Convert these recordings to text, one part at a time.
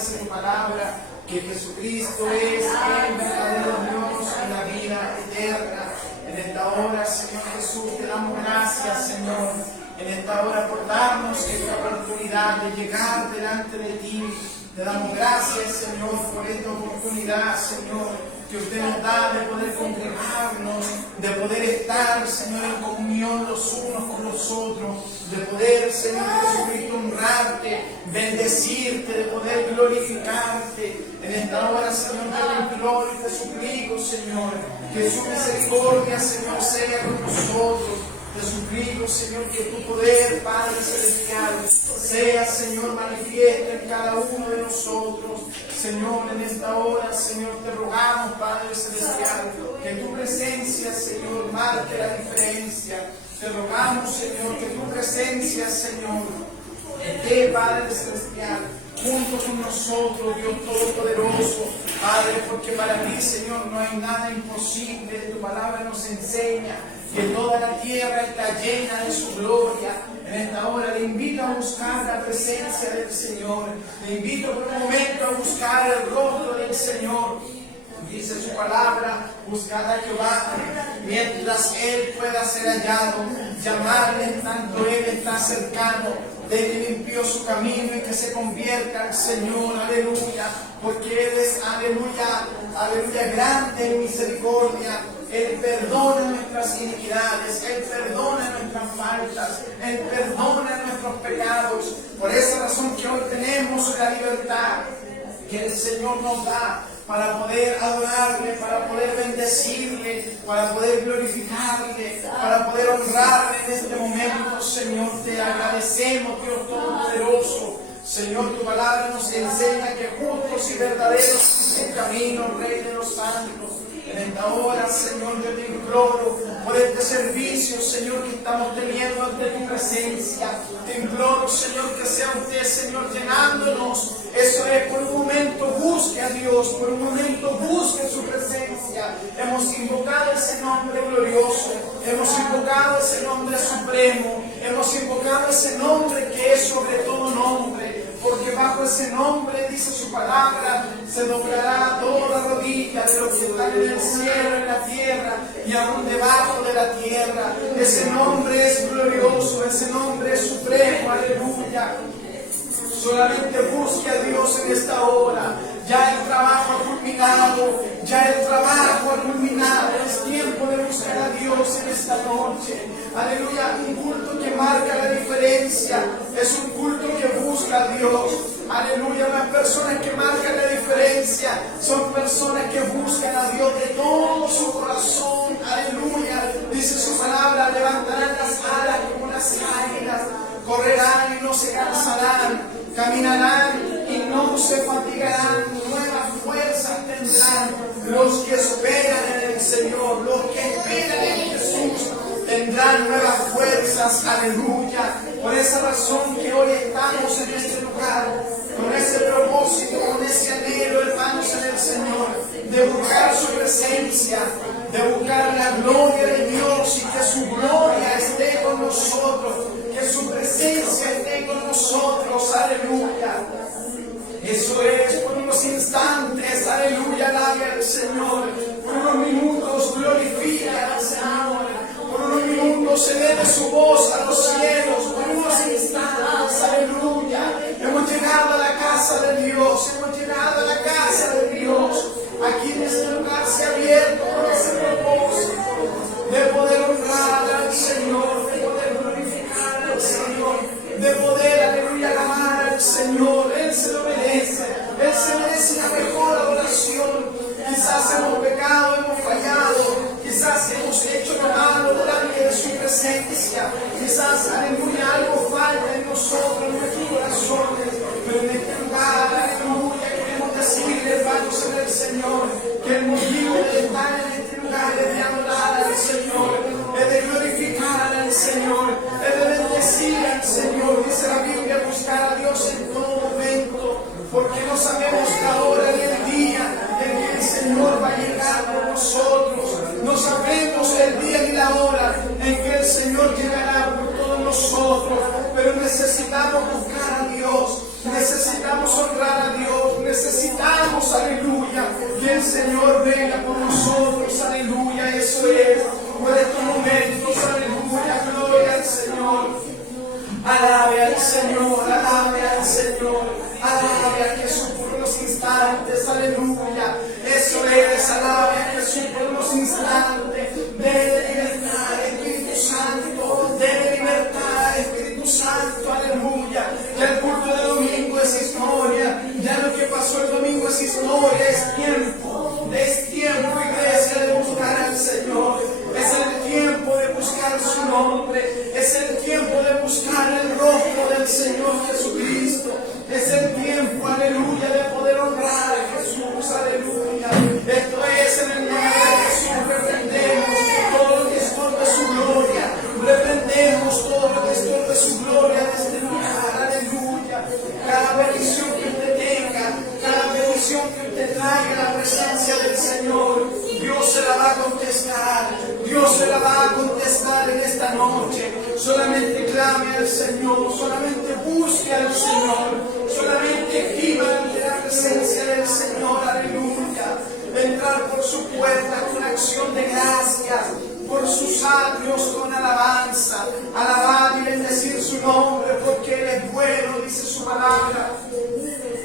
dice tu palabra que Jesucristo es el verdadero Dios y la vida eterna. En esta hora, Señor Jesús, te damos gracias, Señor, en esta hora por darnos esta oportunidad de llegar delante de ti. Te damos gracias, Señor, por esta oportunidad, Señor, que usted nos da de poder congregarnos, de poder estar, Señor, en comunión los unos con los otros, de poder, Señor Jesucristo, honrarte, bendecirte, de poder glorificarte. En esta hora, Señor, te imploro y te suplico, Señor, que su misericordia, Señor, sea con nosotros. Te suplico, Señor, que tu poder, Padre Celestial, sea, Señor, manifiesto en cada uno de nosotros. Señor, en esta hora, Señor, te rogamos, Padre Celestial, que tu presencia, Señor, marque la diferencia. Te rogamos, Señor, que tu presencia, Señor, esté, Padre Celestial, junto con nosotros, Dios Todopoderoso, Padre, porque para ti, Señor, no hay nada imposible. Tu palabra nos enseña que toda la tierra está llena de su gloria. En esta hora le invito a buscar la presencia del Señor. Le invito por un momento a buscar el rostro del Señor. Dice su palabra, buscad a Jehová mientras Él pueda ser hallado, llamarle en tanto Él está cercano. Él limpió su camino y que se convierta al Señor, aleluya, porque Él es, aleluya, aleluya, grande en misericordia. Él perdona nuestras iniquidades, Él perdona nuestras faltas, Él perdona nuestros pecados. Por esa razón que hoy tenemos la libertad que el Señor nos da para poder adorarle, para poder bendecirle, para poder glorificarle, para poder honrarle en este momento. Señor, te agradecemos, Dios Todopoderoso. Señor, tu palabra nos enseña que justos y verdaderos es el camino, Rey de los santos. En esta hora, Señor, yo te imploro por este servicio, Señor, que estamos teniendo ante tu presencia. Te imploro, Señor, que sea usted, Señor, llenándonos. Eso es, por un momento busque a Dios, por un momento busque su presencia. Hemos invocado ese nombre glorioso, hemos invocado ese nombre supremo, hemos invocado ese nombre que es sobre todo nombre. Porque bajo ese nombre, dice su palabra, se doblará toda rodilla de los que están en el cielo, en la tierra y aún debajo de la tierra. Ese nombre es glorioso, ese nombre es supremo, aleluya. Solamente busque a Dios en esta hora. Ya el trabajo ha culminado, ya el trabajo ha culminado. Es tiempo de buscar a Dios en esta noche. Aleluya, un culto que marca la diferencia. Es un culto que busca a Dios. Aleluya, las personas que marcan la diferencia son personas que buscan a Dios de todo su corazón. Aleluya, dice su palabra, levantarán las alas como las águilas, correrán y no se cansarán, caminarán y no se fatigarán, nuevas fuerzas tendrán los que esperan en el Señor, los que esperan en Jesús tendrán nuevas fuerzas, aleluya. Por esa razón que hoy estamos en este lugar, con ese propósito, con ese anhelo, hermanos, en el Señor, de buscar su presencia, de buscar la gloria de Dios y que su gloria esté con nosotros, que su presencia esté con nosotros, aleluya. Eso es, por unos instantes, aleluya, alabe al Señor, por unos minutos glorifica al Señor, por unos minutos eleve su voz a los cielos, por unos instantes, aleluya. Hemos llegado a la casa de Dios, hemos llegado a la casa de Dios. Aquí en este lugar se ha abierto con ese propósito de poder honrar al Señor, de poder glorificar al Señor, de poder, aleluya, amar al Señor. Él se lo merece, Él se merece la mejor adoración. Quizás hemos pecado, hemos fallado, quizás hemos hecho lo malo delante de su presencia, quizás, aleluya, algo falta en nosotros, en nuestros corazones, pero en este lugar, aleluya, queremos decirle, hermanos, en el Señor, que el motivo de estar en este lugar es de adorar al Señor, es de glorificar al Señor, es de bendecir al Señor. Dice la Biblia, buscar a Dios en todo momento, porque no sabemos la hora ni el día en que el Señor va a llegar por nosotros. No sabemos el día ni la hora en que el Señor llegará por todos nosotros, pero necesitamos buscar a Dios, necesitamos honrar a Dios, Señor venga por nosotros, aleluya, eso es, por estos momentos, aleluya, gloria al Señor. Alabe al Señor, alabe al Señor, alabe a Jesús por unos instantes, aleluya. Eso es, alabe a Jesús por unos instantes. Dele libertad, Espíritu Santo, dele libertad, Espíritu Santo, aleluya. Ya el culto de domingo es historia, ya lo que pasó el domingo es historia, es tiempo, iglesia, de buscar al Señor. Es el tiempo de buscar su nombre, es el tiempo de buscar el rostro del Señor Jesucristo, es el tiempo, aleluya, de poder honrar a Jesús, aleluya. Esto es en el nombre de Jesús, reprendemos todo lo que estorbe su gloria, reprendemos todo lo que estorbe su gloria de este lugar, aleluya. Cada bendición que usted tenga, cada bendición que usted traiga a la presencia del Señor, Dios se la va a contestar, Dios se la va a contestar en esta noche. Solamente clame al Señor, solamente busque al Señor, solamente viva ante la presencia del Señor, aleluya. Entrar por su puerta con acción de gracias, por sus atrios con alabanza, alabar y bendecir su nombre, porque Él es bueno, dice su palabra.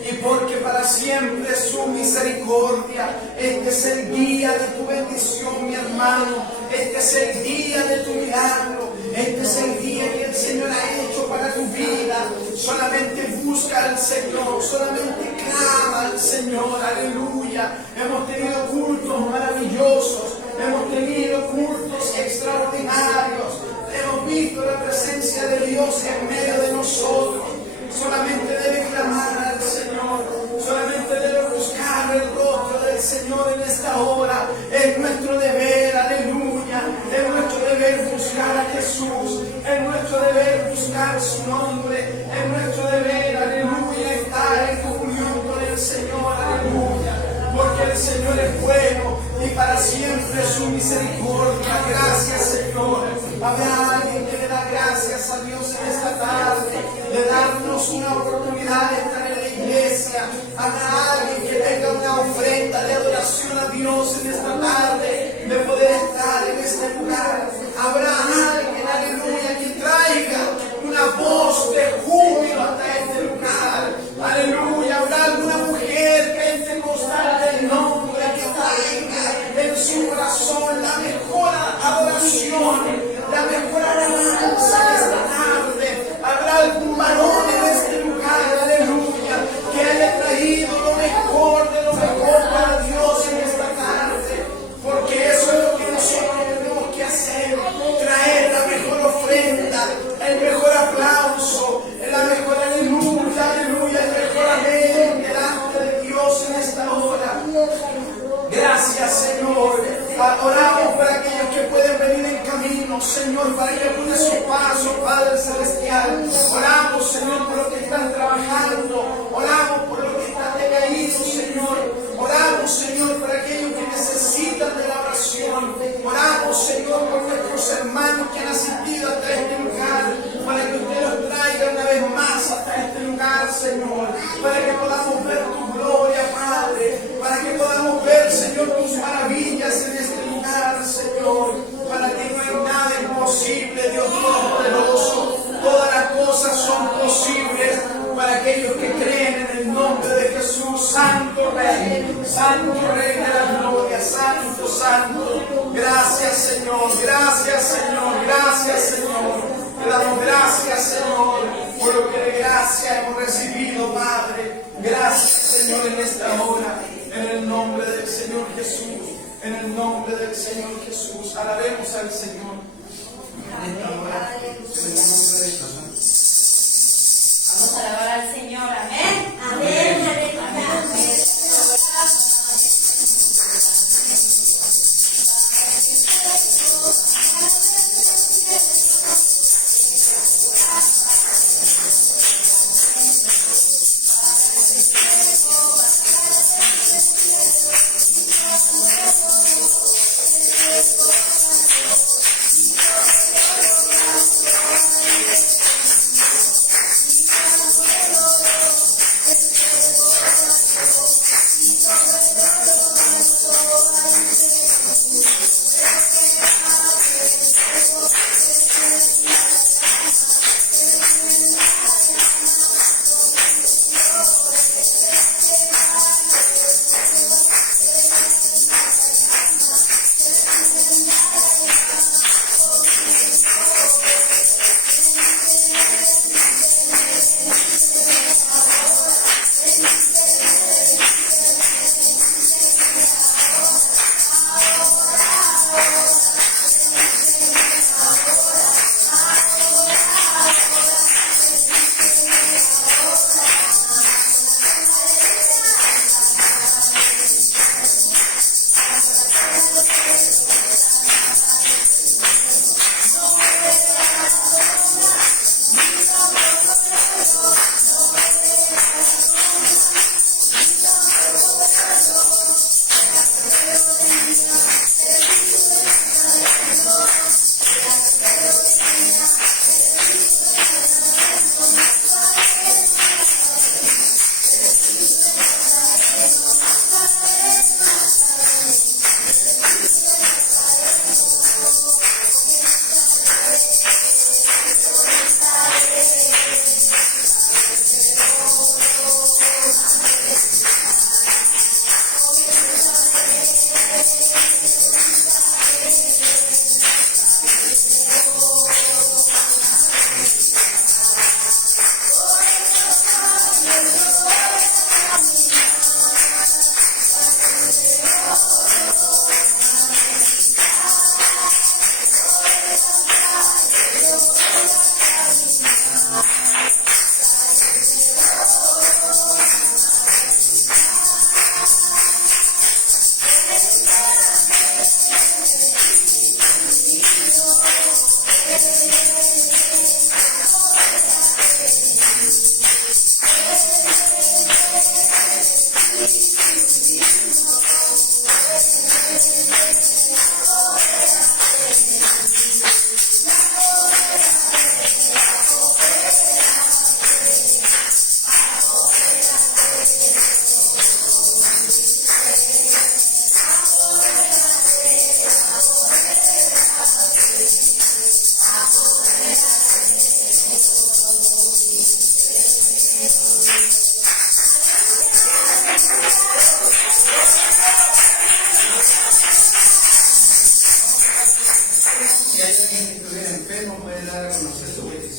Y porque para siempre es su misericordia. Este es el día de tu bendición, mi hermano. Este es el día de tu milagro. Este es el día que el Señor ha hecho para tu vida. Solamente busca al Señor, solamente clama al Señor, aleluya. Hemos tenido cultos maravillosos, hemos tenido cultos extraordinarios. Hemos visto la presencia de Dios en medio de nosotros. Solamente debe clamar al Señor, solamente debe buscar el rostro del Señor en esta hora. Es nuestro deber, aleluya, es nuestro deber buscar a Jesús, es nuestro deber buscar su nombre, es nuestro deber, aleluya, estar en comunión con el Señor, aleluya, porque el Señor es bueno y para siempre su misericordia. Gracias, Señor. Habrá alguien que le da gracias a Dios en esta tarde, de darnos una oportunidad de estar en la iglesia. Habrá alguien que tenga una ofrenda de adoración a Dios en esta tarde, de poder estar en este lugar. Habrá alguien, aleluya, que traiga una voz de júbilo hasta este lugar. Aleluya. Habrá alguna mujer pentecostal del nombre que traiga en su corazón la mejor adoración, la mejor alabanza de esta tarde. Habrá algún varón en este lugar, aleluya, que haya traído lo mejor de lo mejor para Dios en esta tarde, porque eso es lo que nosotros tenemos que hacer, traer la mejor ofrenda, el mejor aplauso, la mejor aleluya, aleluya, el mejor amén delante de Dios en esta hora. Gracias, Señor. Oramos para aquellos que pueden venir en camino, Señor, para que apunten su paso, Padre Celestial. Oramos, Señor, por los que están trabajando. Oramos por los que están decaídos, Señor. Oramos, Señor, por aquellos que necesitan de la oración. Oramos, Señor, por nuestros hermanos que han asistido hasta este lugar, para que usted los traiga una vez más hasta este lugar, Señor, para que podamos ver tu gloria, Padre, para que podamos ver, Señor, tus maravillas en este lugar, Señor, para que no hay nada imposible, Dios Todopoderoso. Todas las cosas son posibles para aquellos que creen en el nombre de Jesús. Santo Rey de la gloria, Santo, Santo. Gracias, Señor, gracias, Señor, gracias, Señor. Te damos gracias, Señor, por lo que de gracia hemos recibido, Padre. Gracias, Señor, en esta hora, en el nombre del Señor Jesús, en el nombre del Señor Jesús. Alabemos al Señor en esta hora, en el nombre de Jesús. Vamos a alabar al Señor, amén. Amén, aleluya.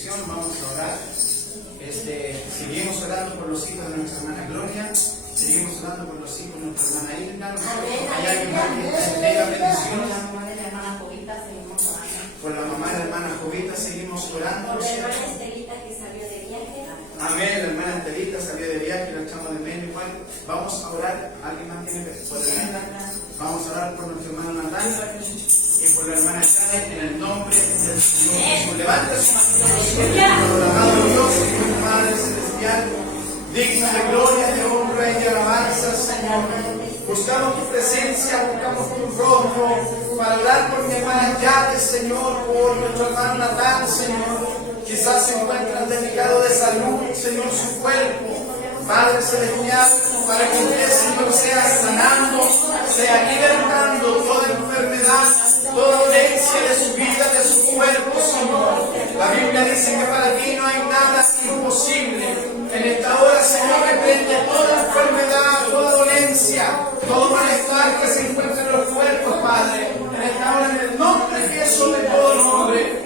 bendición, vamos a orar. Seguimos orando por los hijos de nuestra hermana Gloria, seguimos orando por los hijos de nuestra hermana Hilda. Hay alguien más que tenga bendición. Por la mamá de la hermana Jovita seguimos orando. Por la mamá de la hermana Jovita seguimos orando. Por la hermana Estelita que salió de viaje. Amén, la hermana Estelita salió de viaje, la echamos de menos igual. Vamos a orar. ¿Alguien más tiene que orar? Vamos a orar por nuestro hermano Natán y por la hermana Janet en el nombre del Señor Jesús. Levante su mano, amado Dios, Hijo Padre Celestial, digno de gloria, de honra y de alabanza, Señor. Buscamos tu presencia, buscamos tu rostro para orar por mi hermana Janet, Señor, por nuestro hermano Natán, Señor. Quizás se encuentran delicados de salud, Señor, su cuerpo. Padre Celestial, para que usted, Señor, sea sanando, sea libertando toda enfermedad, toda dolencia de su vida, de su cuerpo, Señor. La Biblia dice que para ti no hay nada imposible. En esta hora, Señor, reprende toda enfermedad, toda dolencia, todo malestar que se encuentra en los cuerpos, Padre. En esta hora, en el nombre de Jesús, de todo nombre.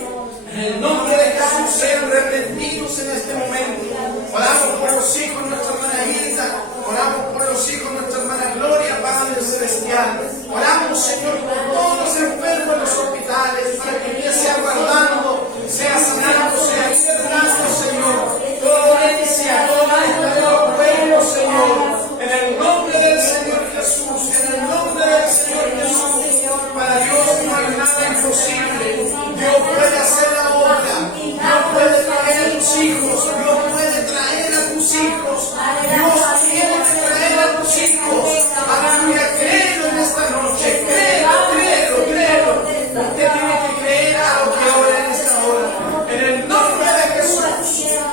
En el nombre de Jesús sean reprendidos en este momento. Oramos por los hijos de nuestra hermana Hilda. Oramos por los hijos de nuestra hermana Gloria, Padre Celestial. Oramos, Señor, por todos los enfermos en los hospitales, para que Dios sea guardando, sea sanando, sea liberando, Señor. Toda dolencia, toda malestar de los pueblos, Señor. En el nombre del Señor Jesús, en el nombre del Señor Jesús. Para Dios no hay nada imposible. Dios puede hacer la obra. Dios puede traer a tus hijos. Dios puede traer a tus hijos. Dios tiene que traer a tus hijos. Aleluya, créelo en esta noche. Créelo. Usted tiene que creer a lo que ora en esta hora. En el nombre de Jesús.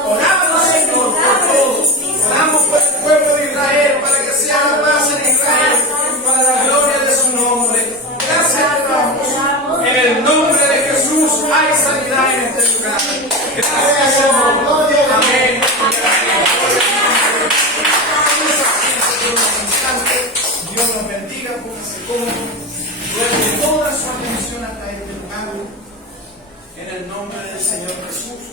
Oramos, Señor, por todos. Oramos por el pueblo de Israel, para que sea la paz en Israel, para la gloria de su nombre. Gracias, oramos. En el nombre de Jesús hay sanidad en este lugar. Gracias, Señor. Amén. Dios nos bendiga, póngase cómodo. Vuelve toda su atención hasta este lugar. En el nombre del Señor Jesús.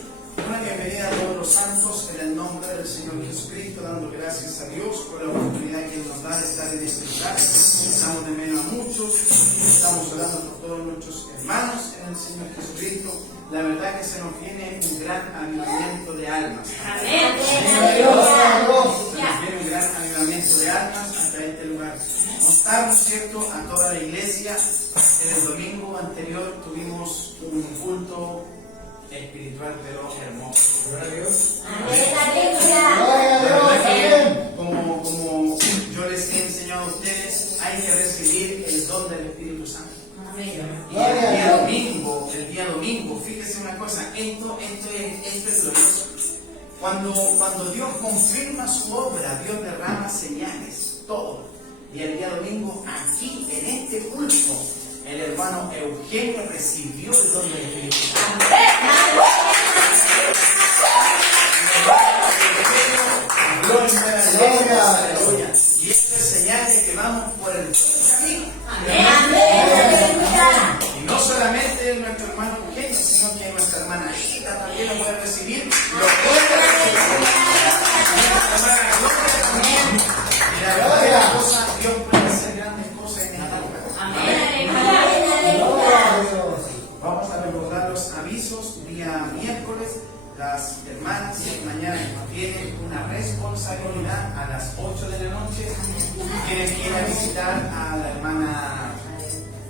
Una bienvenida a todos los santos en el nombre del Señor Jesucristo, dando gracias a Dios por la oportunidad que nos da de estar en este lugar. Estamos de menos a muchos, estamos orando por todos nuestros hermanos en el Señor Jesucristo. La verdad que se nos viene un gran avivamiento de almas. Amén. Se nos viene un gran avivamiento de almas hasta este lugar. Mostramos, ¿cierto?, a toda la iglesia. En el domingo anterior tuvimos un culto espiritual, pero hermoso. Gloria a Dios. Como yo les he enseñado a ustedes, hay que recibir el don del Espíritu Santo. Y el día domingo, fíjese una cosa, esto es glorioso. Cuando Dios confirma su obra, Dios derrama señales, todo. Y el día domingo, aquí en este culto, el hermano Eugenio recibió el don del Espíritu Santo. Aleluya. Y esto es señal de que vamos por el camino. Y no solamente nuestro hermano Eugenio, sino que nuestra hermana Hilda también lo puede recibir. Lo puede recibir. Nuestra hermana Gloria también. Y la verdad es la cosa, Dios puede hacer grandes cosas en esta lugar. Vamos a recordar los avisos. Día miércoles, las hermanas mañana tienen una responsabilidad a las 8 de la noche. Tienen que ir a visitar a la hermana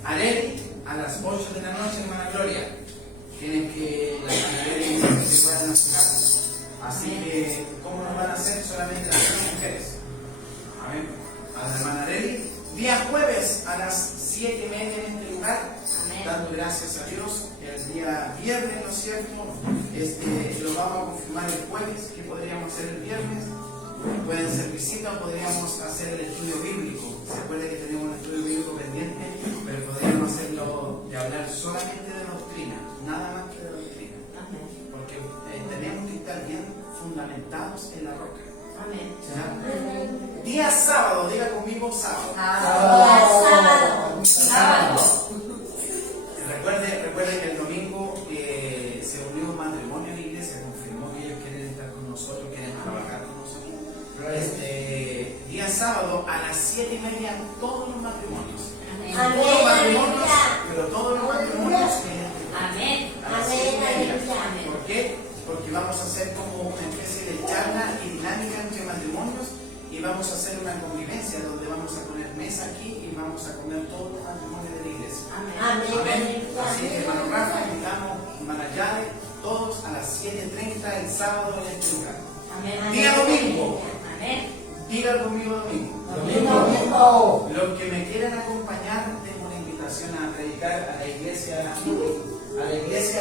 Areli a las 8 de la noche, hermana Gloria. Tienen que las mujeres se puedan acercar. Así que, ¿cómo lo van a hacer? Solamente las mujeres. Amén. A la hermana Areli. Día jueves a las 7:30 en este lugar. Dando gracias a Dios. El día viernes, ¿no es cierto? Lo vamos a confirmar el jueves. ¿Qué podríamos hacer el viernes? Pueden ser visitas o podríamos hacer el estudio bíblico. Se acuerda que tenemos un estudio bíblico pendiente, pero podríamos hacerlo de hablar solamente de doctrina, nada más que de doctrina. Porque tenemos que estar bien fundamentados en la roca. Amén. Día sábado, diga conmigo sábado. Sábado. Recuerde que el domingo se unió un matrimonio en la iglesia. sábado a las 7:30 todos los matrimonios. Amén. Todos los matrimonios, pero todos los matrimonios en este lugar. Amén. A las 7:30. ¿Por qué? Porque vamos a hacer como una especie de charla y dinámica entre matrimonios y vamos a hacer una convivencia donde vamos a poner mesa aquí y vamos a comer todos los matrimonios de la iglesia. Amén. Así que hermano Rafa, invitamos hermana Yade, todos a las 7:30 el sábado en este lugar. Amén. Día domingo. Amén. Diga conmigo domingo. Domingo. Los que me quieran acompañar, tengo una invitación a predicar a la iglesia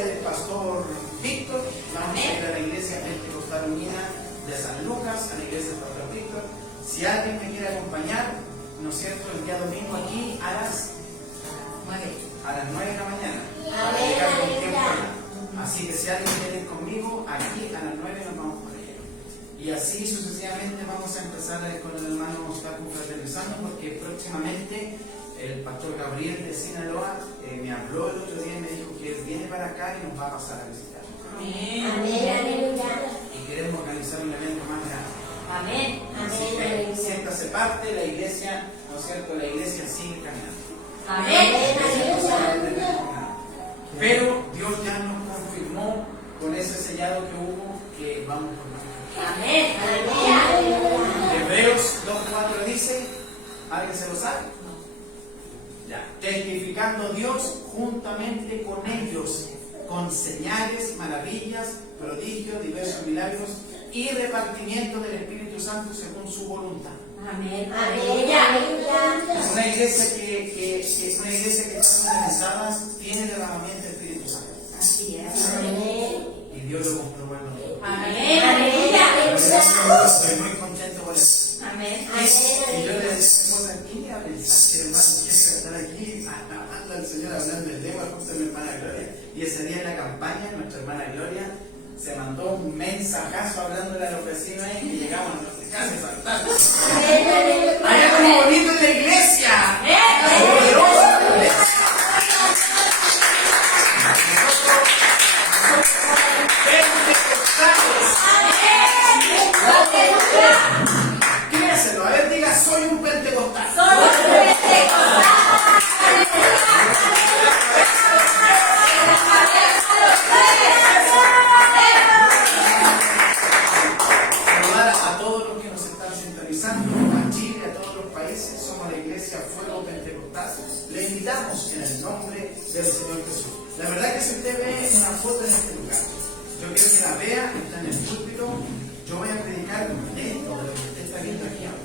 del pastor Víctor. Vamos a ir a la iglesia Pentecostal Unida de San Lucas, a la iglesia del pastor Víctor. Si alguien me quiere acompañar, ¿no es cierto?, el día domingo aquí a las 9 de la mañana. Para llegar con tiempo allá. Así que si alguien quiere ir conmigo, aquí a las 9 nos vamos para allá. Y así sucesivamente vamos a empezar con el hermano Oscar confraternizando, porque próximamente el pastor Gabriel de Sinaloa me habló el otro día y me dijo que él viene para acá y nos va a pasar a visitar. Amén. Y queremos organizar un evento más grande. Amén. Así que siéntase parte, la iglesia, ¿no es cierto?, la iglesia sigue caminando. Amén. Pero Dios ya nos confirmó con ese sellado que hubo que vamos por la Amén. Hebreos 2:4 dice, ¿alguien se lo sabe? Ya. Testificando Dios juntamente con ellos, con señales, maravillas, prodigios, diversos milagros y repartimiento del Espíritu Santo según su voluntad. Amén. Es una iglesia que es una iglesia que está organizada, tiene el derramamiento del Espíritu Santo. Así es. Y Dios lo comprobó en nosotros. Amén. Estoy muy contento por eso. Amén. Y yo le decía a mi esposa, ¿quién iba a pensar que hermano quiere estar aquí alabando al Señor, hablando el lengua junto a mi hermana Gloria? Y ese día en la campaña, nuestra hermana Gloria se mandó un mensajazo hablándole a los vecinos ahí que llegamos a nuestra casa y saltamos. Hay algo bonito en la iglesia. Poderoso en la iglesia. Créaselo, a ver, diga, soy un pentecostal. Saludar a todos los que nos están sintonizando, a Chile, a todos los países. Somos la iglesia Fuego Pentecostal. Le invitamos en el nombre del Señor Jesús. La verdad que si usted ve una foto en este lugar, yo quiero que la vea, está en el púlpito. Yo voy a predicar esto de lo que usted está viendo aquí ahora.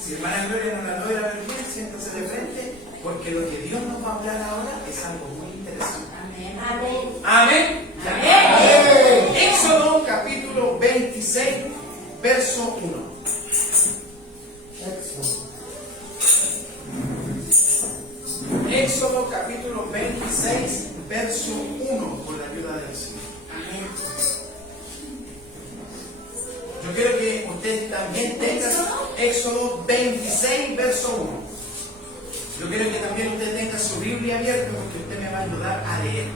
Si hermana Gloria no la logra ver bien, siéntase de frente, porque lo que Dios nos va a hablar ahora es algo muy interesante. Amén. Amén. Éxodo capítulo 26, verso 1. Éxodo capítulo 26, verso 1, con la ayuda del Señor. Amén. Yo quiero que usted también tenga Éxodo 26, verso 1. Yo quiero que también usted tenga su Biblia abierta porque usted me va a ayudar a leer.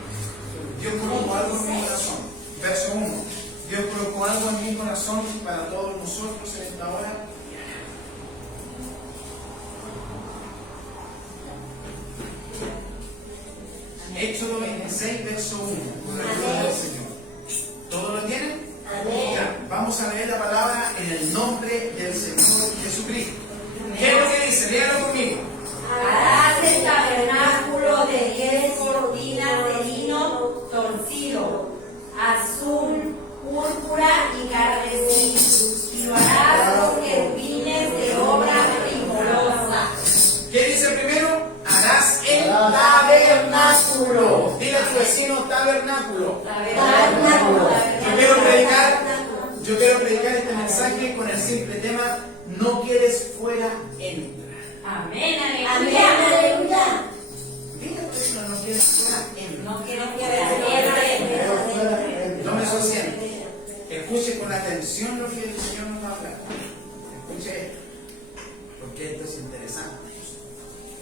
Dios colocó algo en mi corazón. Verso 1. Dios colocó algo en mi corazón para todos nosotros en esta hora. Éxodo 26, verso 1. Con la ayuda del Señor. ¿Todos lo tienen? Ya, vamos a leer la palabra en el nombre del Señor Jesucristo. ¿Qué es lo que dice? Léalo conmigo. Harás el tabernáculo de diez cortinas de lino torcido, azul, púrpura y carmesí, y lo harás con querubines de obra primorosa. ¿Qué dice primero? Harás el tabernáculo. Dile a tu vecino tabernáculo. Yo quiero predicar este mensaje con el simple tema: no quedes fuera, entra. Amén, aleluya. Dile a tu vecino, no quedes fuera, entra. No quiero que Tome su asiento. Escuche con atención lo que el Señor nos va a hablar. Escuche esto, porque esto es interesante.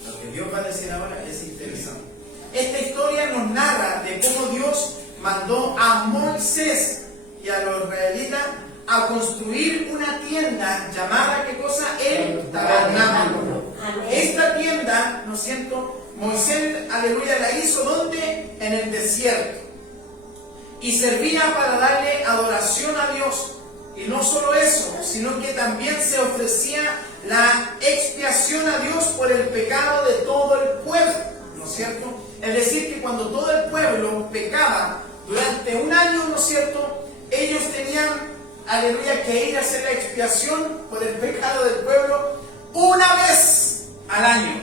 Lo que Dios va a decir ahora es interesante. Esta historia nos narra de cómo Dios mandó a Moisés y a los israelitas a construir una tienda llamada, ¿qué cosa? El tabernáculo. Esta tienda, ¿no es cierto? Moisés, aleluya, la hizo ¿dónde? En el desierto. Y servía para darle adoración a Dios. Y no solo eso, sino que también se ofrecía la expiación a Dios por el pecado de todo el pueblo, ¿no es cierto? Es decir, que cuando todo el pueblo pecaba durante un año, ¿no es cierto?, ellos tenían, aleluya, que ir a hacer la expiación por el pecado del pueblo una vez al año,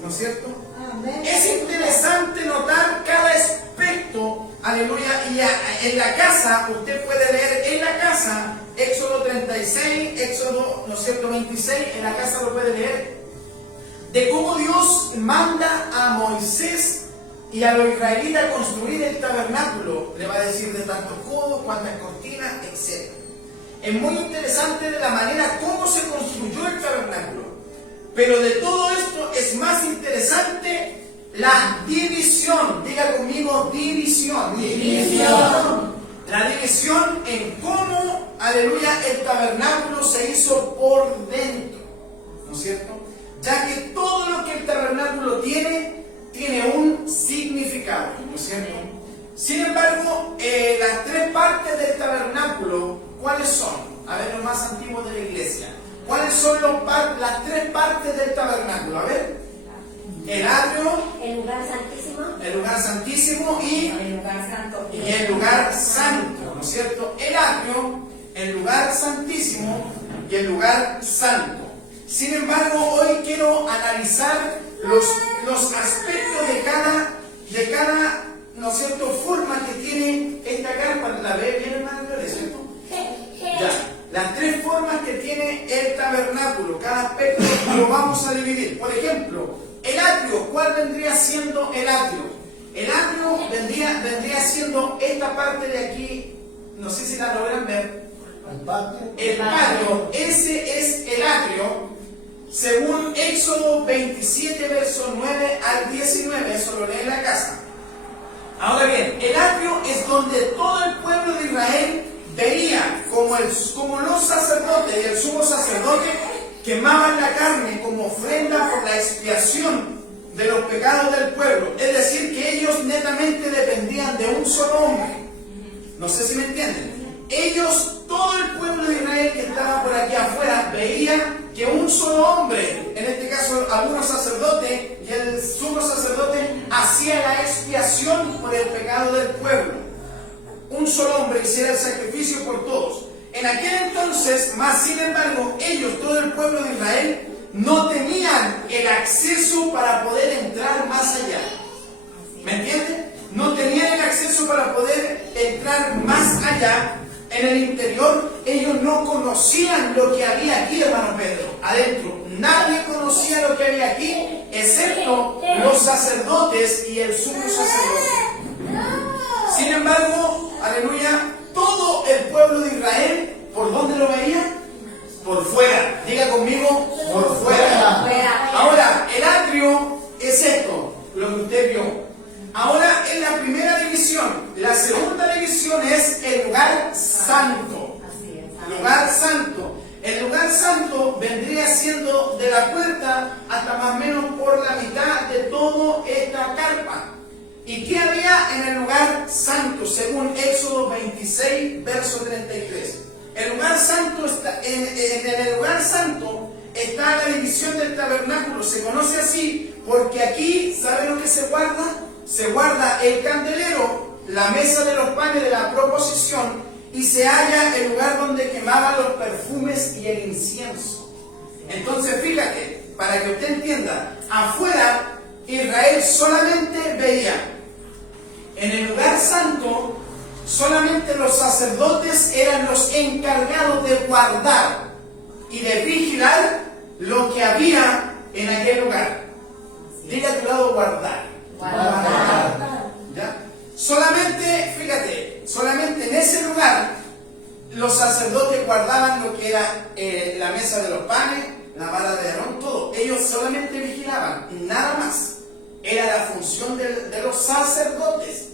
¿no es cierto? Amén. Es interesante notar cada aspecto, aleluya, y en la casa, usted puede leer en la casa, Éxodo 36, Éxodo, ¿no es cierto?, 26, en la casa lo puede leer, de cómo Dios manda a Moisés y a los israelitas a construir el tabernáculo. Le va a decir de tantos codos, cuántas cortinas, etc. Es muy interesante de la manera como se construyó el tabernáculo. Pero de todo esto es más interesante la división. Diga conmigo, división. División. La división en cómo, aleluya, el tabernáculo se hizo por dentro, ¿no es cierto? Ya que todo lo que el tabernáculo tiene un significado, ¿no es cierto? Sin embargo, las tres partes del tabernáculo, ¿cuáles son? A ver, los más antiguos de la iglesia. ¿Cuáles son las tres partes del tabernáculo? A ver. El atrio, El lugar santísimo. el lugar santísimo y El lugar santo. el lugar santo, ¿no es cierto? El atrio, el lugar santísimo y el lugar santo. Sin embargo, hoy quiero analizar los aspectos de cada, ¿no es cierto?, forma que tiene esta carpa. ¿La ve bien, hermano? ¿Cierto? Ya. Las tres formas que tiene el tabernáculo, cada aspecto lo vamos a dividir. Por ejemplo, el atrio, ¿cuál vendría siendo el atrio? El atrio vendría siendo esta parte de aquí, no sé si la logran ver. El patio, ese es el atrio, según Éxodo 27, verso 9 al 19, eso lo lee en la casa. Ahora bien, el atrio es donde todo el pueblo de Israel veía como los sacerdotes y el sumo sacerdote quemaban la carne como ofrenda por la expiación de los pecados del pueblo. Es decir, que ellos netamente dependían de un solo hombre. No sé si me entienden. Ellos, todo el pueblo de Israel que estaba por aquí afuera, veía que un solo hombre, en este caso algunos sacerdotes y el sumo sacerdote, hacía la expiación por el pecado del pueblo. Un solo hombre hiciera el sacrificio por todos. En aquel entonces, más sin embargo, ellos, todo el pueblo de Israel, no tenían el acceso para poder entrar más allá. ¿Me entienden? No tenían el acceso para poder entrar más allá. En el interior, ellos no conocían lo que había aquí, hermano Pedro, adentro. Nadie conocía lo que había aquí, excepto los sacerdotes y el sumo sacerdote. Sin embargo, aleluya, todo el pueblo de Israel, ¿por dónde lo veía? Por fuera. Diga conmigo, por fuera. Ahora, el atrio es esto, lo que usted vio. Ahora, en la primera división, la segunda división es el lugar santo. Lugar santo. El lugar santo vendría siendo de la puerta hasta más o menos por la mitad de toda esta carpa. ¿Y qué había en el lugar santo? Según Éxodo 26, verso 33. El lugar santo está, en el lugar santo está la división del tabernáculo. Se conoce así porque aquí, ¿sabe lo que se guarda? Se guarda el candelero, la mesa de los panes de la proposición y se halla el lugar donde quemaban los perfumes y el incienso. Entonces, fíjate, para que usted entienda, afuera Israel solamente veía. En el lugar santo, solamente los sacerdotes eran los encargados de guardar y de vigilar lo que había en aquel lugar. Diga a tu lado, guardar. ¿Ya? Solamente, fíjate, solamente en ese lugar los sacerdotes guardaban lo que era la mesa de los panes, la vara de Aarón, todo. Ellos solamente vigilaban, nada más. Era la función de los sacerdotes.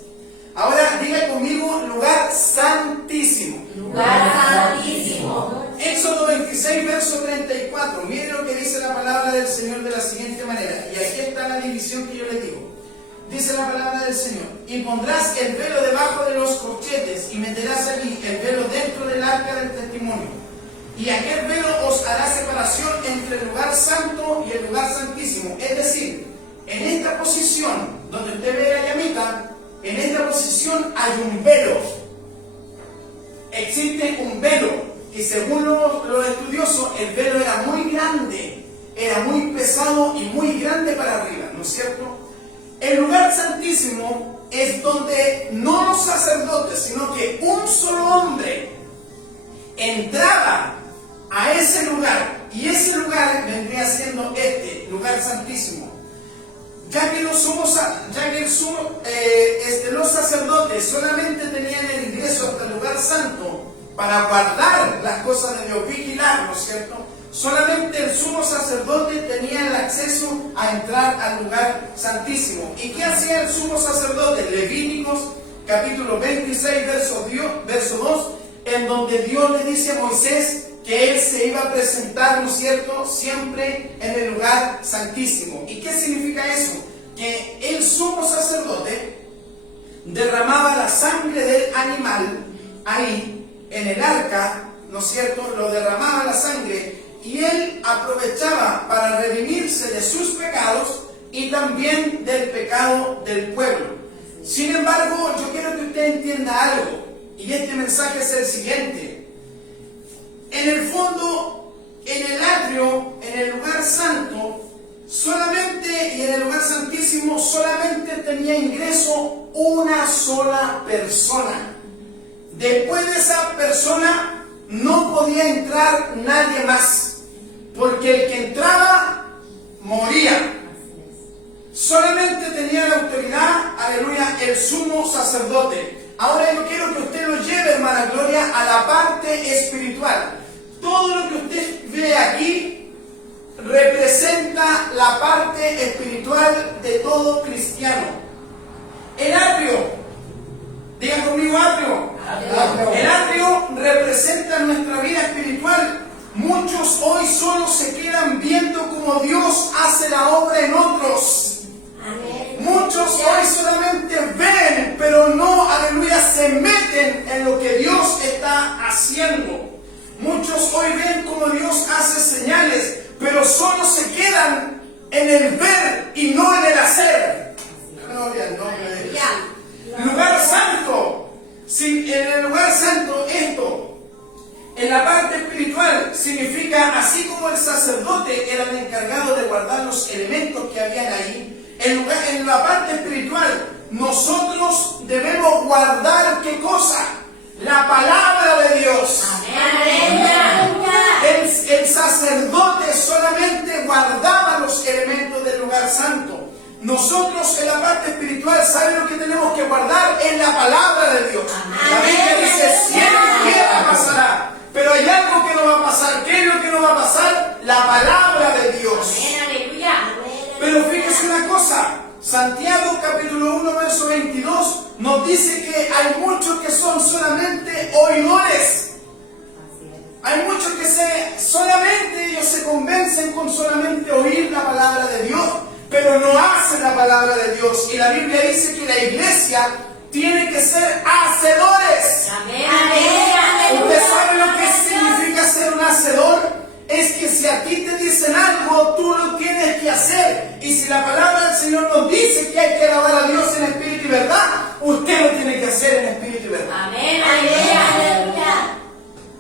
Ahora diga conmigo lugar santísimo. Lugar santísimo. Éxodo 26, verso 34. Mire lo que dice la palabra del Señor de la siguiente manera. Y aquí está la división que yo le digo. Dice la palabra del Señor: y pondrás el velo debajo de los corchetes, y meterás allí el velo dentro del arca del testimonio. Y aquel velo os hará separación entre el lugar santo y el lugar santísimo. Es decir, en esta posición, donde usted ve la llamita, en esta posición hay un velo. Existe un velo, y según los estudiosos, el velo era muy grande, era muy pesado y muy grande para arriba, ¿no es cierto? El lugar santísimo es donde no los sacerdotes, sino que un solo hombre entraba a ese lugar, y ese lugar vendría siendo este lugar santísimo. Ya que los sacerdotes solamente tenían el ingreso hasta el lugar santo para guardar las cosas de Dios, vigilar, ¿no es cierto? Solamente el sumo sacerdote tenía el acceso a entrar al lugar santísimo. ¿Y qué hacía el sumo sacerdote? Levíticos capítulo 26, verso 2, en donde Dios le dice a Moisés que él se iba a presentar, ¿no es cierto?, siempre en el lugar santísimo. ¿Y qué significa eso? Que el sumo sacerdote derramaba la sangre del animal ahí, en el arca, ¿no es cierto?, lo derramaba la sangre, y él aprovechaba para redimirse de sus pecados y también del pecado del pueblo. Sin embargo, yo quiero que usted entienda algo, y este mensaje es el siguiente. En el fondo, en el atrio, en el lugar santo, solamente, y en el lugar santísimo, solamente tenía ingreso una sola persona. Después de esa persona no podía entrar nadie más, porque el que entraba moría. Solamente tenía la autoridad, aleluya, el sumo sacerdote. Ahora yo quiero que usted lo lleve, hermana Gloria, a la parte espiritual. Todo lo que usted ve aquí representa la parte espiritual de todo cristiano. El atrio, diga conmigo atrio. El atrio representa nuestra vida espiritual. Muchos hoy solo se quedan viendo cómo Dios hace la obra en otros. Muchos hoy solamente ven, pero no, aleluya, se meten en lo que Dios está haciendo. Muchos hoy ven cómo Dios hace señales, pero solo se quedan en el ver y no en el hacer. Gloria al nombre de Dios. Lugar santo. Si en el lugar santo esto, en la parte espiritual, significa así como el sacerdote era el encargado de guardar los elementos que habían ahí. En la parte espiritual, nosotros debemos guardar ¿qué cosa? La palabra de Dios. El sacerdote solamente guardaba los elementos del lugar santo. Nosotros en la parte espiritual, ¿saben lo que tenemos que guardar? En la palabra de Dios. La Biblia dice, si Él quiera pasará. Pero hay algo que no va a pasar. ¿Qué es lo que no va a pasar? La palabra de Dios. Pero fíjese una cosa, Santiago capítulo 1 verso 22 nos dice que hay muchos que son solamente oidores. Hay muchos que solamente ellos se convencen con solamente oír la palabra de Dios, pero no hacen la palabra de Dios. Y la Biblia dice que la iglesia tiene que ser hacedores. ¿Usted sabe lo que significa ser un hacedor? Es que si a ti te dicen algo, tú lo tienes que hacer. Y si la palabra del Señor nos dice que hay que alabar a Dios en espíritu y verdad, usted lo tiene que hacer en espíritu y verdad.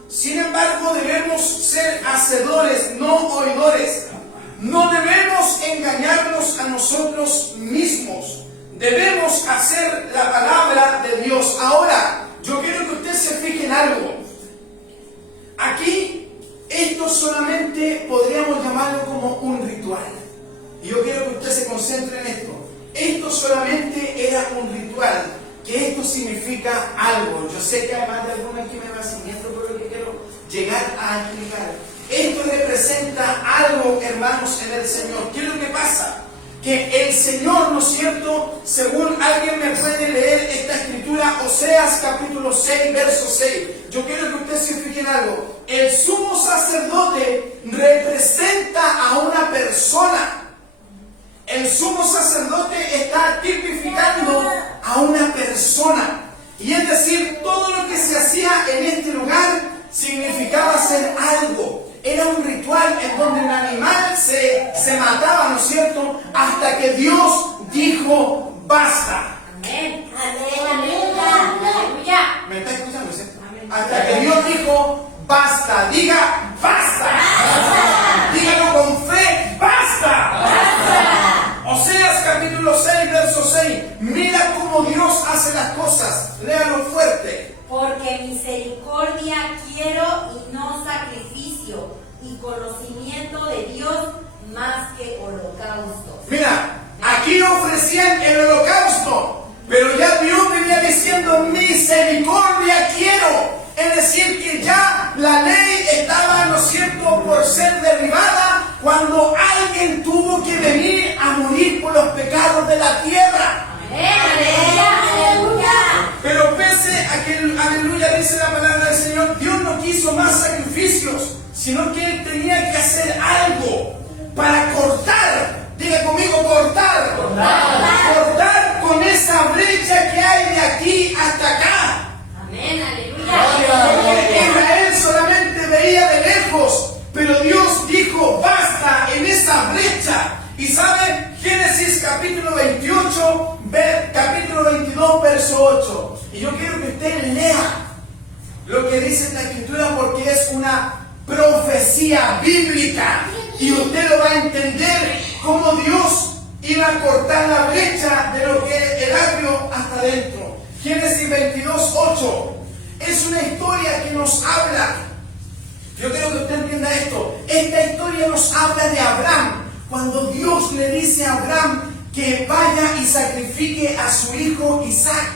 Sin embargo, debemos ser hacedores, no oidores. No debemos engañarnos a nosotros mismos. Debemos hacer la palabra de Dios. Ahora, yo quiero que usted se fije en algo. Aquí, esto solamente podríamos llamarlo como un ritual. Y yo quiero que usted se concentre en esto. Esto solamente era un ritual. Que esto significa algo. Yo sé que además de algunos aquí me va siguiendo por lo que quiero llegar a explicar. Esto representa algo, hermanos, en el Señor. ¿Qué es lo que pasa? que el Señor, ¿no es cierto? Según alguien me puede leer esta escritura, Oseas capítulo 6, verso 6. Yo quiero que ustedes se fijen algo. El sumo sacerdote representa a una persona. El sumo sacerdote está tipificando a una persona. Y es decir, todo lo que se hacía en este lugar significaba hacer algo. Era un ritual en donde un animal se mataba, ¿no es cierto? Hasta que Dios dijo, basta. Amén. Aleluya. ¿Me está escuchando, cierto? Amén. Hasta que Dios dijo, basta. Diga, basta. Dígalo con fe, basta. Oseas capítulo 6, verso 6. Mira cómo Dios hace las cosas. Léalo fuerte. Porque misericordia quiero y no sacrificio, y conocimiento de Dios más que holocaustos. Mira, aquí ofrecían el holocausto, pero ya Dios venía diciendo misericordia quiero. Es decir, que ya la ley estaba, ¿no es cierto?, por ser derribada cuando alguien tuvo que venir a morir por los pecados de la tierra. Aleluya. Pero pese a que, aleluya, dice la palabra del Señor, Dios no quiso más sacrificios, sino que Él tenía que hacer algo para cortar. Diga conmigo, cortar. Cortar con esa brecha que hay de aquí hasta acá. Amén. Aleluya. Porque Israel solamente veía de lejos, pero Dios dijo basta en esa brecha. Y saben, Génesis capítulo 28, capítulo 22, verso 8. Y yo quiero que usted lea lo que dice esta escritura porque es una profecía bíblica. Y usted lo va a entender cómo Dios iba a cortar la brecha de lo que el agrio hasta adentro. Génesis 22, 8. Es una historia que nos habla. Yo quiero que usted entienda esto. Esta historia nos habla de Abraham. Cuando Dios le dice a Abraham que vaya y sacrifique a su hijo Isaac.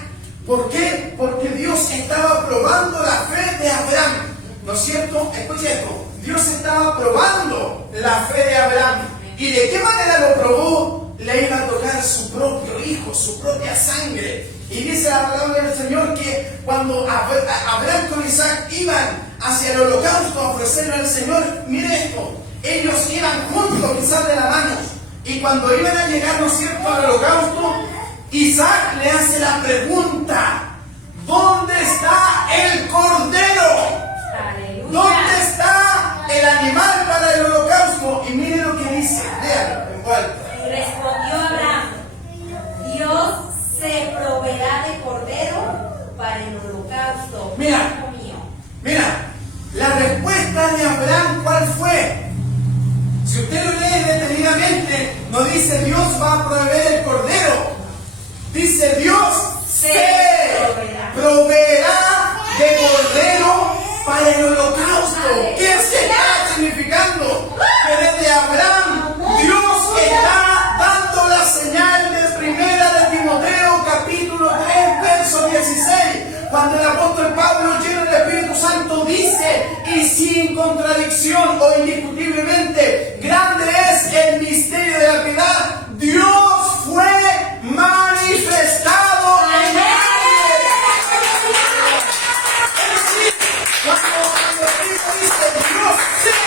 ¿Por qué? Porque Dios estaba probando la fe de Abraham. ¿No es cierto? Escuche esto. Dios estaba probando la fe de Abraham. ¿Y de qué manera lo probó? Le iba a tocar su propio hijo, su propia sangre. Y dice la palabra del Señor que cuando Abraham con Isaac iban hacia el holocausto a ofrecerle al Señor, mire esto, ellos iban juntos, quizás de la mano. Y cuando iban a llegar, ¿no es cierto?, al holocausto, Isaac le hace la pregunta, ¿dónde está el cordero? Aleluya. ¿Dónde está el animal para el holocausto? Y mire lo que dice, léalo en vuelta. Y respondió Abraham, Dios se proveerá de cordero para el holocausto. Mira. Hijo mío. Mira, la respuesta de Abraham, ¿cuál fue? Si usted lo lee detenidamente, no dice Dios va a proveer el cordero. Dice Dios se proveerá de cordero para el holocausto. ¿Qué se está significando? Que desde Abraham Dios está dando la señal de primera de Timoteo capítulo 3 verso 16. Cuando el apóstol Pablo, lleno del Espíritu Santo, dice, y sin contradicción o indiscutiblemente, grande es el misterio de la piedad, Dios fue manifestado en él. Es decir, cuando Cristo dice, Dios se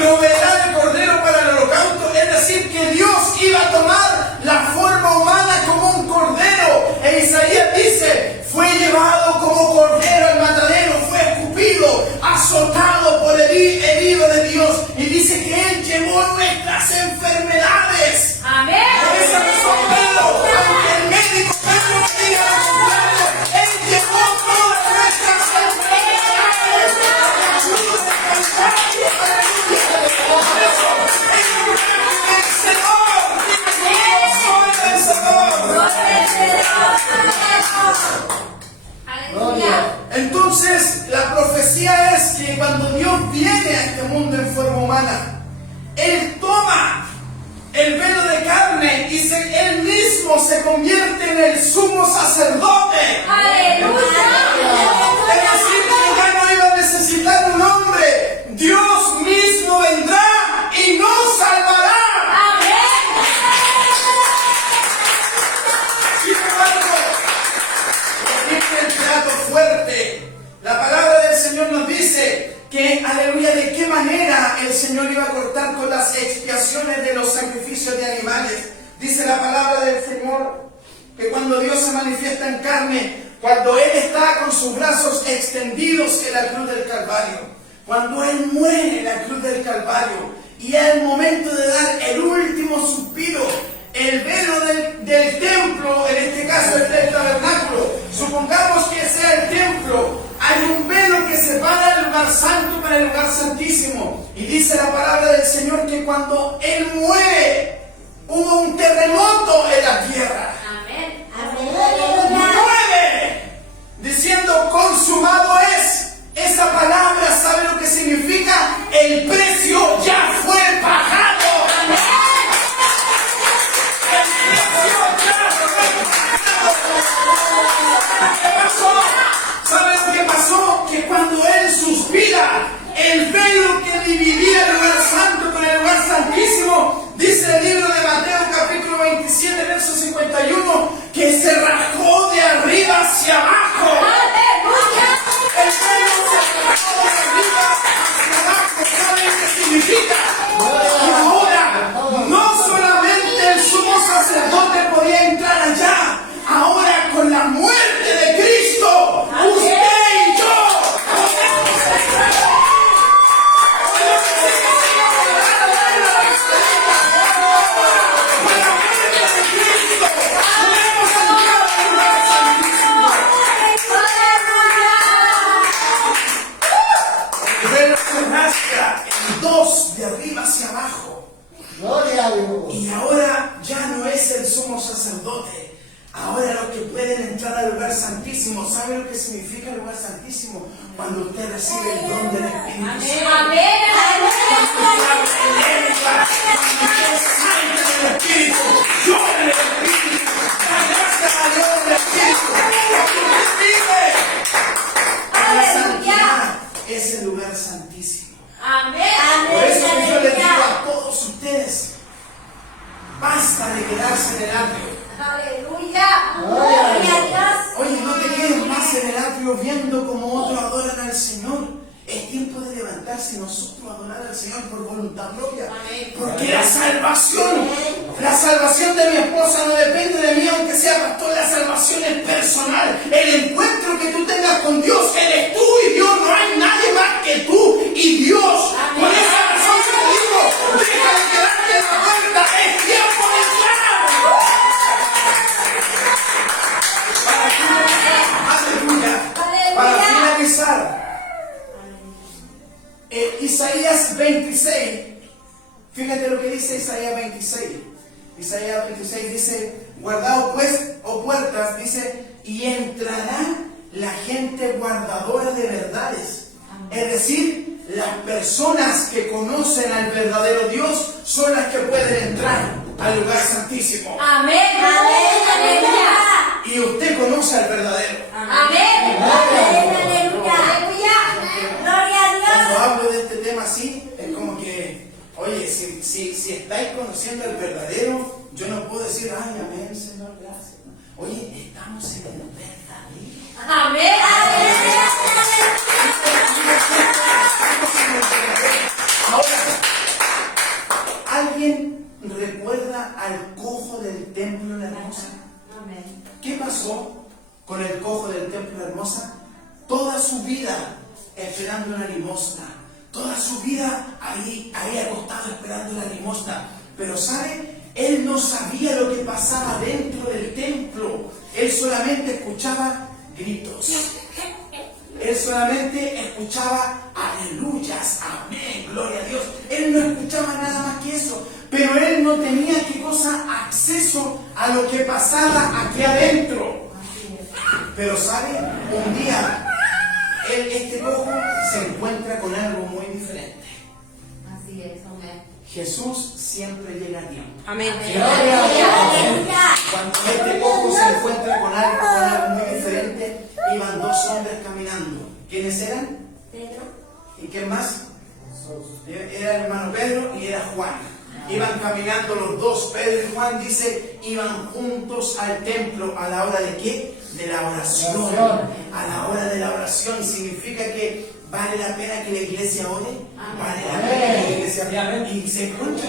proveerá de cordero para el holocausto, es decir, que Dios iba a tomar la forma humana como un cordero. E Isaías dice, fue llevado como cordero al matadero, fue escupido, azotado por el herido de Dios. Y dice que Él llevó nuestras enfermedades. Amén. Por esa razón, Pedro, aunque el médico Pedro me diga lo contrario, Él llevó todas nuestras enfermedades. Por eso, Él es el vencedor. Aleluya. Entonces, la profecía es que cuando Dios viene a este mundo en forma humana, Él toma el velo de carne y Él mismo se convierte en el sumo sacerdote. Aleluya. Es decir, que ya no iba a necesitar un hombre. Dios mismo vendrá y nos salvará. Amén. el Señor iba a cortar con las expiaciones de los sacrificios de animales. Dice la palabra del Señor que cuando Dios se manifiesta en carne, cuando Él está con sus brazos extendidos en la cruz del Calvario, cuando Él muere en la cruz del Calvario, y es el momento de dar el último suspiro, el velo del templo, en este caso el del tabernáculo, supongamos que sea el templo, hay un velo que separa el lugar santo para el lugar santísimo. Y dice la palabra del Señor que cuando Él muere, hubo un terremoto en la tierra. Amén. Muere, diciendo consumado es. Esa palabra, ¿sabe lo que significa? El precio ya fue pagado. El precio ya fue pagado. ¿Qué pasó? ¿Sabe lo que pasó? Que cuando Él suspira, el velo que dividía el lugar santo con el lugar santísimo, dice el libro de Mateo capítulo 27, verso 51, que se rajó de arriba hacia abajo. El velo se rajó de arriba hacia abajo. ¿Saben qué significa? Y ahora, no solamente el sumo sacerdote podía entrar allá, ahora con la muerte de Cristo, usted y yo podemos entrar. Dos de arriba hacia abajo. Gloria a Dios. Y ahora ya no es el sumo sacerdote. Ahora los que pueden entrar al lugar santísimo, ¿sabe lo que significa el lugar santísimo? Cuando usted recibe el don del Espíritu Santo. Amén. Cuando usted habla en lengua, cuando usted salta del Espíritu, llora en el Espíritu, da gracias a Dios del Espíritu. Usted vive. La santidad es el lugar santísimo. Amén. Por eso que yo les digo a todos ustedes, basta de quedarse en el atrio. Aleluya. Gloria a Dios. Oye, no te quedes más en el atrio viendo cómo otros adoran al Señor. Es tiempo de levantarse y nosotros adorar al Señor por voluntad propia. Porque la salvación de mi esposa no depende de mí, aunque sea pastor. La salvación es personal. El encuentro que tú tengas con Dios, eres tú y Dios. No hay nadie más que tú y Dios. Por esa razón yo te digo, deja de quedarte en la puerta. Es tiempo de entrar. Para finalizar, Isaías 26, fíjate lo que dice Isaías 26. Isaías 26 dice, guardaos pues, oh puertas, dice, y entrará la gente guardadora de verdades. Es decir, las personas que conocen al verdadero Dios son las que pueden entrar al lugar santísimo. Amén. Aleluya. Y usted conoce al verdadero. Amén. Aleluya. Gloria a Dios. Cuando hablo de este tema así, es como que, oye, si estáis conociendo al verdadero, yo no puedo decir, ay, amén, Señor, gracias. Oye, estamos en el verdadero. Amén. Ahora, ¿alguien recuerda al cojo del templo de la hermosa? Amén. ¿Qué pasó con el cojo del templo de Hermosa? Toda su vida esperando la limosna. Toda su vida ahí acostado esperando la limosna. Pero ¿sabe? Él no sabía lo que pasaba dentro del templo. Él solamente escuchaba gritos. Él solamente escuchaba aleluyas, amén, gloria a Dios. Él no escuchaba nada más que eso. Pero él no tenía, ¿qué cosa? Acceso a lo que pasaba aquí adentro. Pero ¿sabe? Un día, este cojo se encuentra con algo muy diferente. Así es, amén. Jesús siempre llega a tiempo. Amén. Cuando este cojo se encuentra con algo muy diferente, iban dos hombres caminando. ¿Quiénes eran? Pedro. ¿Y quién más? Era el hermano Pedro y era Juan. Iban caminando los dos, Pedro y Juan, dice, iban juntos al templo. ¿A la hora de qué? De la oración. A la hora de la oración significa que vale la pena que la iglesia ore. Vale la pena que la Sí, amén. Y se encuentra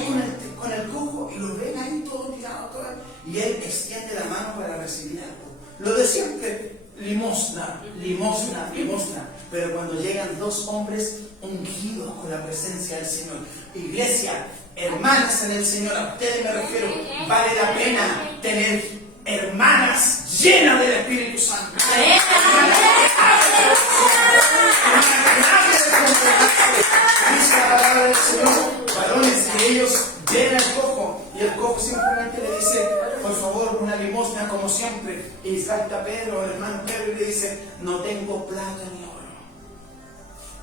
con el cojo y lo ven ahí todo tirado, todo. Y él extiende la mano para recibir algo. Lo de siempre, limosna, limosna, limosna. Pero cuando llegan dos hombres ungidos con la presencia del Señor, iglesia, hermanas en el Señor, a ustedes me refiero, vale la pena tener hermanas llenas del Espíritu Santo. Dice la palabra del Señor, varones, que ellos llenan el cojo y el cojo simplemente le dice, por favor, una limosna como siempre. Y salta Pedro, el hermano Pedro, y le dice, no tengo plata ni oro.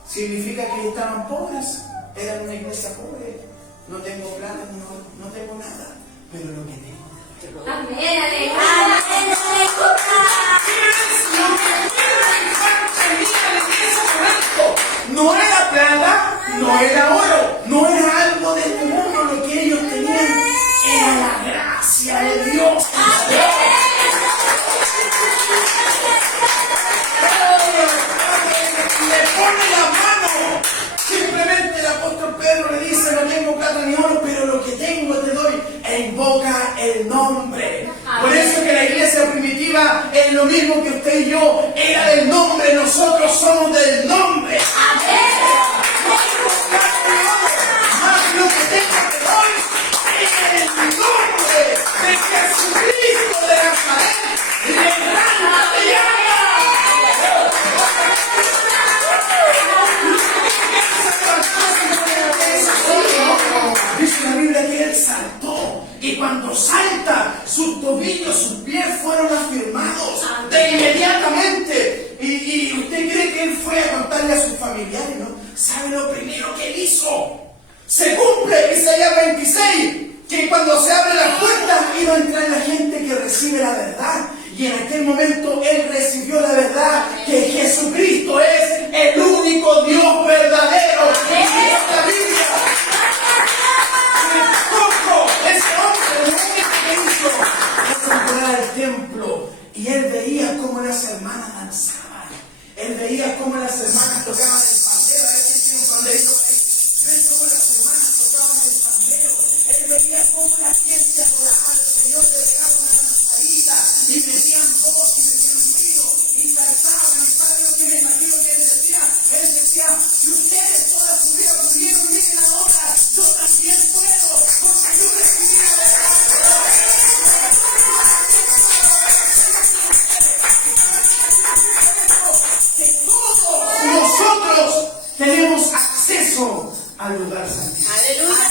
Significa que estaban pobres, eran una iglesia pobre. No tengo plata ni oro, no tengo nada, pero lo que tengo. Amén, aleluya. No era plata, no era oro, no era algo de este mundo. Lo que ellos tenían era la gracia de Dios. Le pone la mano. Simplemente el apóstol Pedro le dice, no tengo plata ni oro, pero lo que tengo te doy. E invoca el nombre. Por eso que la iglesia primitiva es lo mismo que usted y yo. Era del nombre, nosotros somos del nombre. Más lo que tengo te doy en el nombre de Jesucristo de Nazaret. ¡Levántate y habla! Dice la Biblia que él saltó, y cuando salta, sus tobillos, sus pies fueron afirmados de inmediatamente. Y usted cree que él fue a contarle a sus familiares, ¿no? ¿Sabe lo primero que él hizo? Se cumple Isaías 26, que cuando se abre la puerta iba a entrar la gente que recibe la verdad. Y en aquel momento él recibió la verdad, que Jesucristo es el único Dios verdadero. Y la Biblia, ese hombre, lo único que hizo es entrar al templo, y él veía cómo las hermanas danzaban, él veía cómo las hermanas tocaban el pandero. A ver si tiene un panderito por ahí. Ves cómo las hermanas tocaban el pandero. Él veía cómo la gente adoraba al Señor, le regaba una danzadita, y metían voz, y metían ruido, y saltaban. Y sabe lo que me imagino que él decía, si ustedes toda su vida pudieron, miren ahora, yo también puedo, porque yo recibí la verdad. Que todos nosotros tenemos acceso al lugar santísimo. Aleluya.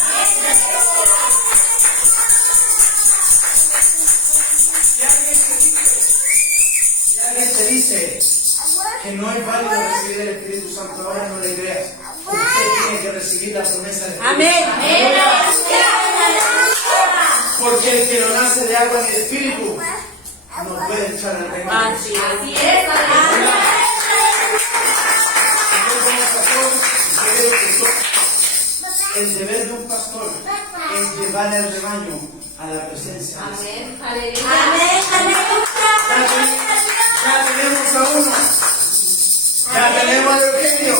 Si alguien te dice que no es válido recibir el Espíritu Santo ahora, no le creas. Usted tiene que recibir la promesa del Espíritu Amén. Santo. Porque el que no nace de agua ni de Espíritu no puede echar al reino. Así es. Aleluya. El deber de un pastor es llevar el rebaño a la presencia de Dios. Amén. Aleluya. Ya tenemos a uno. Ya tenemos a Eugenio.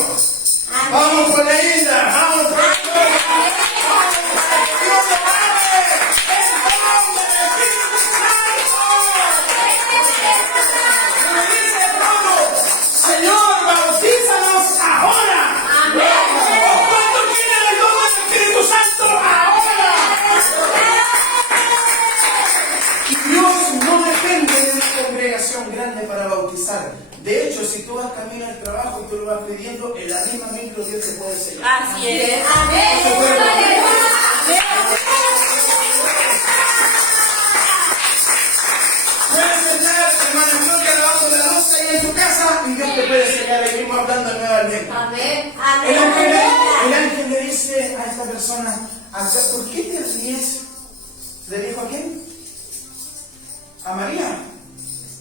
Vamos por la isla. Vamos por la isla. Dios te ame. En nombre del Espíritu Santo. Como dice Pablo, Señor, bautízanos ahora. ¿Cuánto quieren el don del Espíritu Santo ahora? Y Dios no depende de una congregación grande para bautizar. De hecho, si tú vas camino al trabajo y tú lo vas pidiendo, en la misma micro Dios te puede sellar. Así es. Puedes estar, hermana Gloria, lavando la loza ahí en tu casa, y Dios te puede sellar ahí mismo hablando nuevamente. Amén. El ángel le dice a esta persona, ¿por qué te ríes? ¿Le dijo a quién? A María,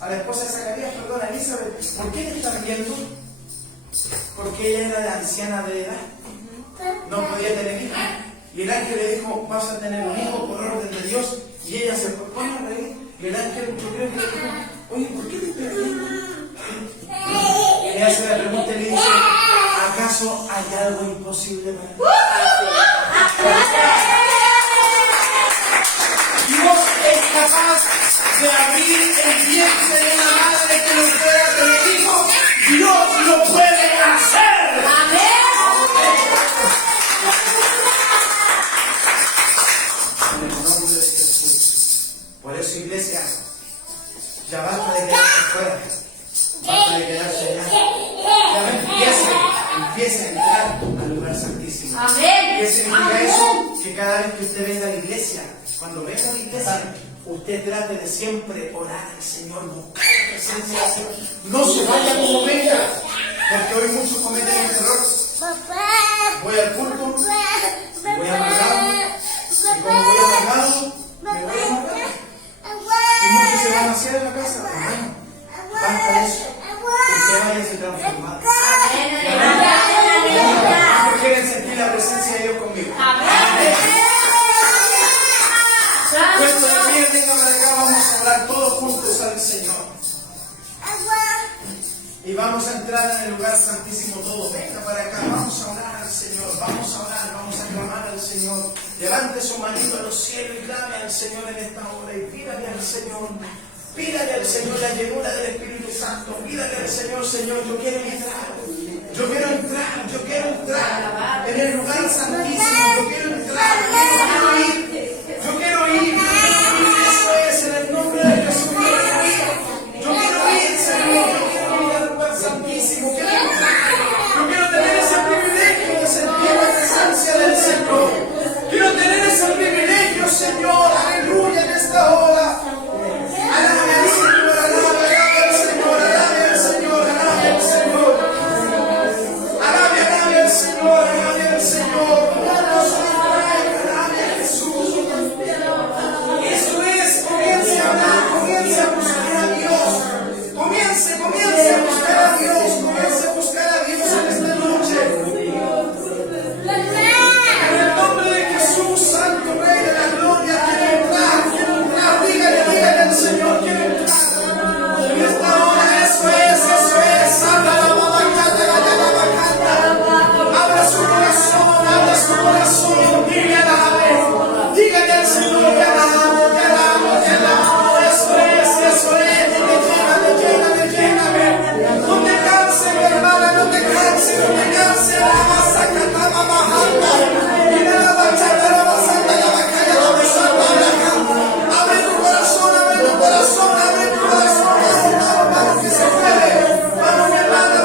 a la esposa de Zacarías, perdón, a Elizabeth. ¿Por qué te están riendo? Porque ella era la anciana de edad, no podía tener hijos. Y el ángel le dijo, vas a tener un hijo por orden de Dios. Y ella se pone a reír. Y el ángel, yo creo que le dijo, oye, ¿por qué te estás riendo? Y le hace la pregunta y le dice, ¿acaso hay algo imposible para ti? de abrir el vientre de una madre que no pueda tener hijos, Dios lo puede hacer. Amén. En el nombre de Jesús. Por eso, iglesia, ya basta de quedarse afuera. Basta de quedarse allá. Ya empiece a entrar al lugar santísimo. Amén. ¿Qué significa eso? Que cada vez que usted venga a la iglesia, cuando venga a la iglesia, usted trate de siempre orar al Señor, buscar la presencia del Señor. No se vaya como venga, porque hoy muchos cometen el error. Voy al culto, voy amargado, y cuando voy amargado, me voy amargado. Y muchos se van a hacer en la casa. Hermano, basta de eso. Usted vaya a ser transformado. ¿Cuántos quieren sentir la presencia de Dios conmigo? Cuento de mí, venga para acá, vamos a orar todos juntos al Señor. Y vamos a entrar en el lugar santísimo todos. Venga para acá, vamos a orar al Señor, vamos a orar, vamos a clamar al Señor. Levante su manito a los cielos y clame al Señor en esta hora y pídale al Señor. Pídale al Señor la llenura del Espíritu Santo. Pídale al Señor, Señor, yo quiero entrar. Yo quiero entrar, yo quiero entrar en el lugar santísimo. Yo quiero entrar, yo quiero ir. Yo quiero ir, eso es, en el nombre de Jesús. Yo quiero ir, Señor. Yo quiero ir al lugar santísimo. Quiero entrar. Yo quiero tener ese privilegio de sentir la presencia del Señor. Quiero tener ese privilegio, Señor. Aleluya, en esta hora. Alabe al Señor, alabe al Señor, alabe al Señor, alabe al Señor. Alabe al Señor, alabe al Señor. Alabe a Jesús. Eso es, comience a hablar, comience a buscar a Dios. Comience a buscar a Dios, comience a buscar a Dios en esta noche. En el nombre de Jesús, Santo Rey de la Gloria, quiero entrar, dígale al Señor, quiero entrar. En esta hora, eso es, Santa la babacata, abra su corazón, dígale al Señor, te alabo, eso es, lléname. No te canses, mi hermana, no te canses, la masacata, la bajanda, mira la bachata, la basanda, la bacalla, la besanda, abre tu corazón, vamos que se puede, vamos mi hermana,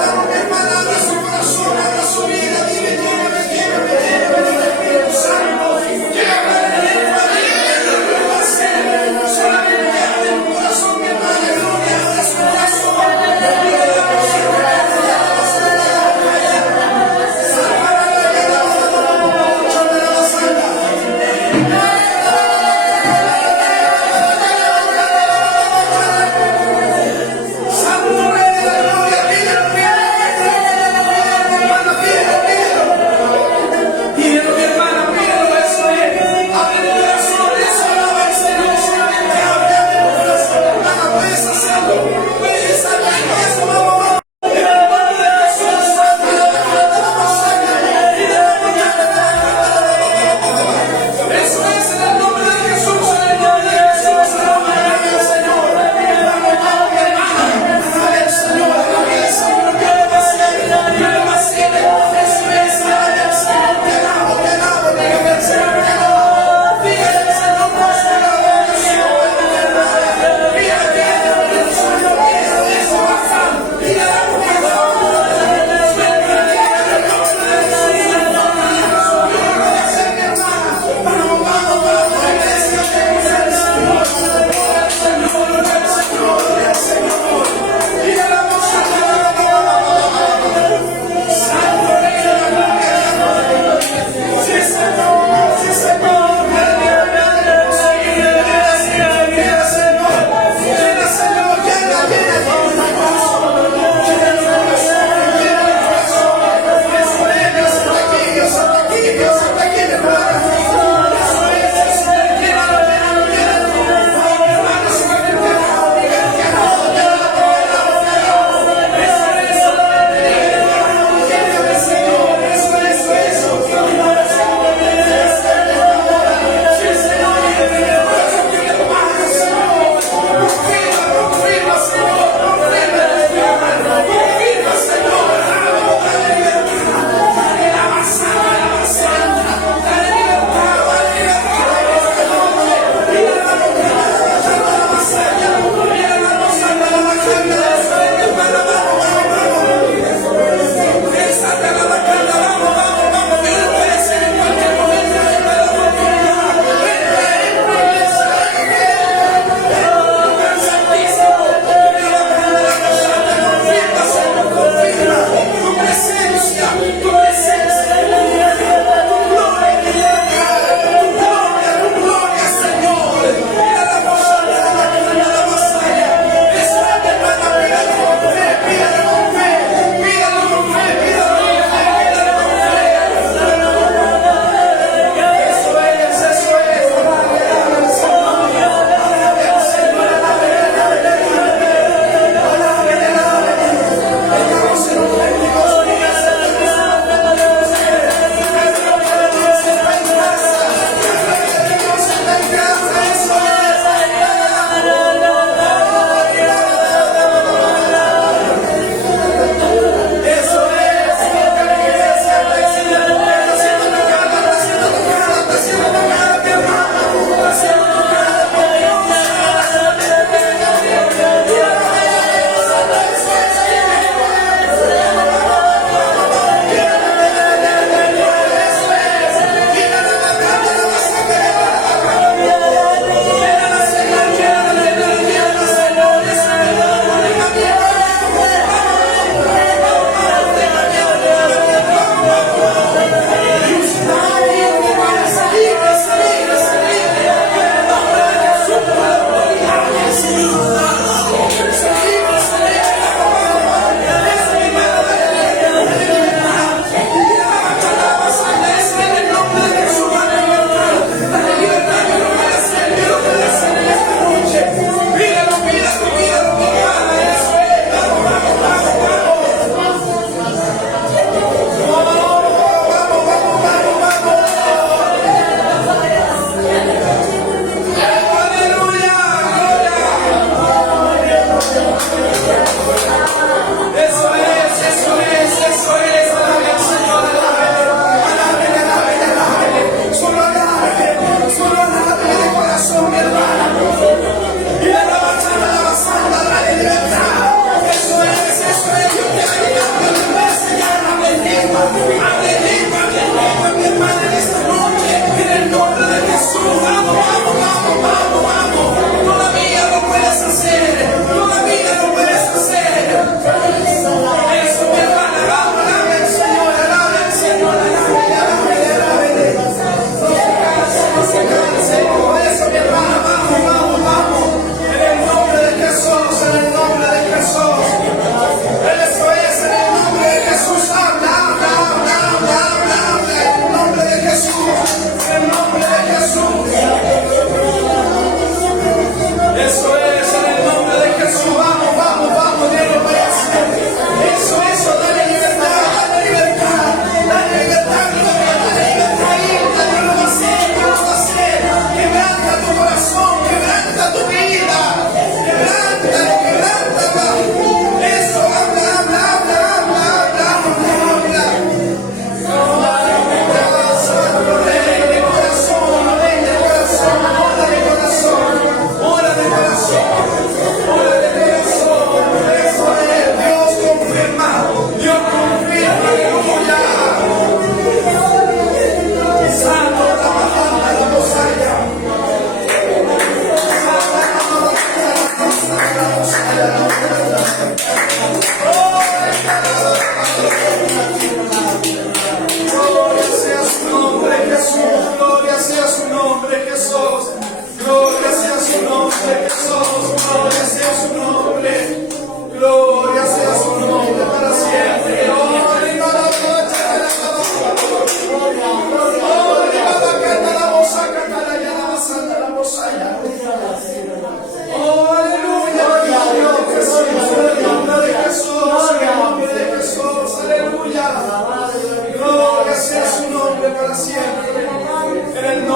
abre su corazón, abra su vida, dime, lléname del Espíritu Santo.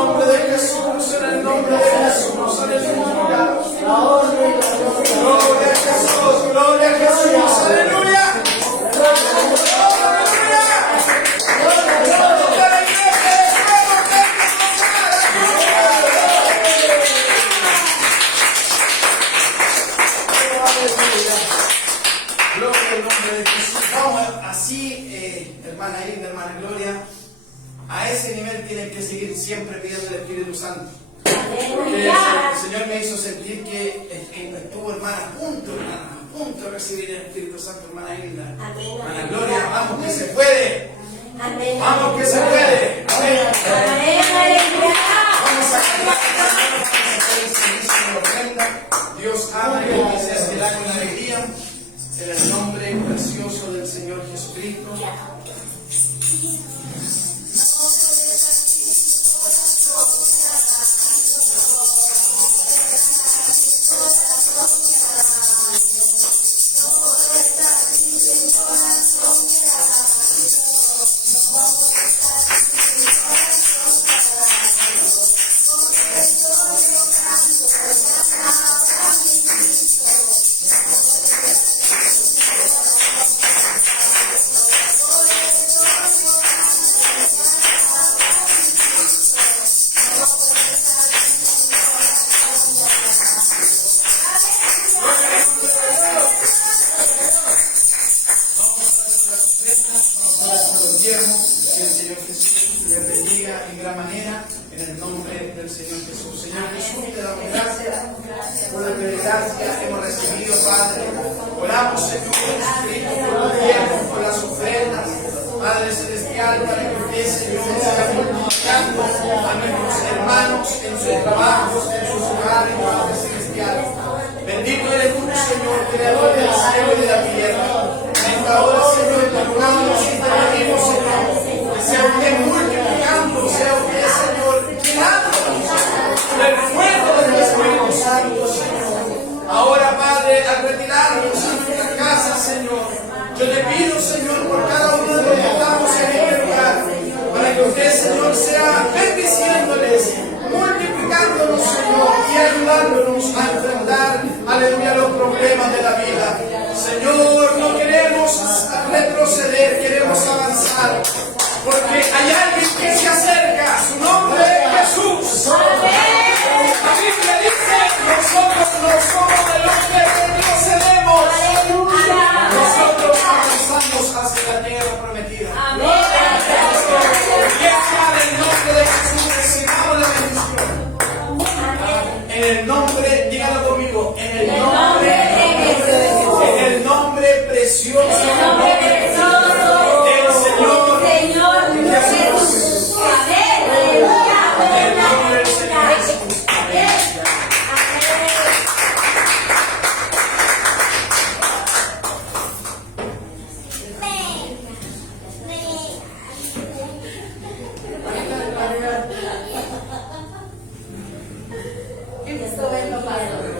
nombre de Jesús, en el nombre de Jesús, aleluya. Gloria a Jesús, gloria a Jesús, aleluya. Gloria al nombre de Jesús. Vamos así, hermana Irina, hermana Gloria, a ese nivel tienen que seguir siempre pidiendo el Espíritu Santo. Porque el Señor me hizo sentir que estuvo hermana a punto de recibir el Espíritu Santo, hermana Irina. Hermana Gloria, vamos que se puede. Vamos que se puede. Amén. Vamos a cantar, vamos a hacer el servicio de ofrenda. Dios ama y bendice este día con alegría. En el nombre precioso del Señor Jesucristo. Que el Señor Jesús les bendiga en gran manera en el nombre del Señor Jesús. Señor Jesús, te damos gracias por la prioridad que hemos recibido, Padre. Oramos, Señor Jesucristo, por los tiempos, por las ofrendas, Padre Celestial, para que usted, Señor, sea multiplicando a nuestros hermanos en sus trabajos, en sus hogares, Padre Celestial. Bendito eres tú, Señor, creador del cielo y de la tierra. En esta hora, Señor, te rogamos y te pedimos, Señor, que sea usted multiplicando, sea usted, Señor, llenándonos del fuego del Espíritu Santo, Señor. Ahora, Padre, al retirarnos a nuestra casa, Señor, yo te pido, Señor, por cada uno de los que estamos en este lugar, para que usted, Señor, sea bendiciéndoles, multiplicándonos, Señor, y ayudándonos a enfrentar, aleluya, los problemas de la vida. Señor, no queremos retroceder, queremos avanzar, porque hay alguien que se acerca, su nombre es Jesús. La Biblia dice, nosotros no somos de los que retrocedemos, nosotros avanzamos hacia la tierra prometida. Y es en el nombre de Jesús recibamos la bendición. En el nombre, dígalo conmigo, en el nombre precioso.